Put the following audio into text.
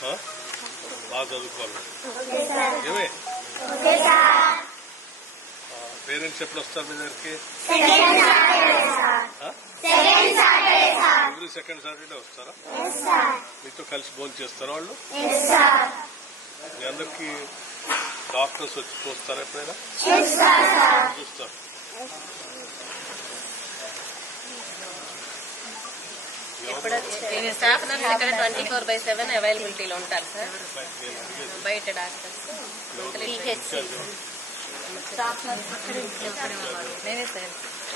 బాగా చదువుకోవాలి పేరెంట్స్ ఎప్పుడు వస్తారు మీ దగ్గరికి ఎవరు సెకండ్ సాటర్డే వస్తారా మీతో కలిసి బోన్ చేస్తారా వాళ్ళు మీ అందరికి డాక్టర్స్ వచ్చి చూస్తారా ఎప్పుడైనా చూస్తారు ఎప్పుడైతే స్టాఫ్ నర్స్ ఇక్కడ ట్వంటీ ఫోర్ బై సెవెన్ అవైలబిలిటీలో ఉంటారు సార్ బయట డాక్టర్స్ టీహెచ్సి స్టాఫ్ నర్స్